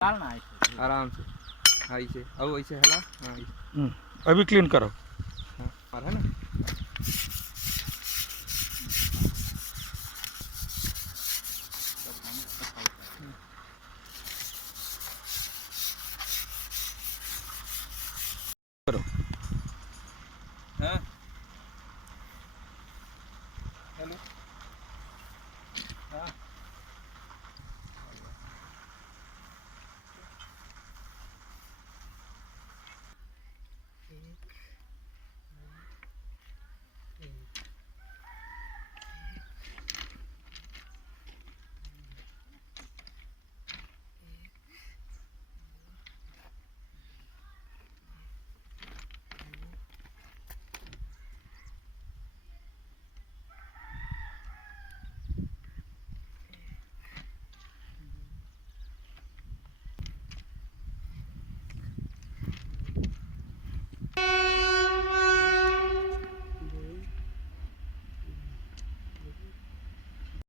डालना है इसको। आराम से। हाँ इसे अब ऐसे हला। हाँ इसे। अभी क्लीन करो। हाँ और है ना। करो।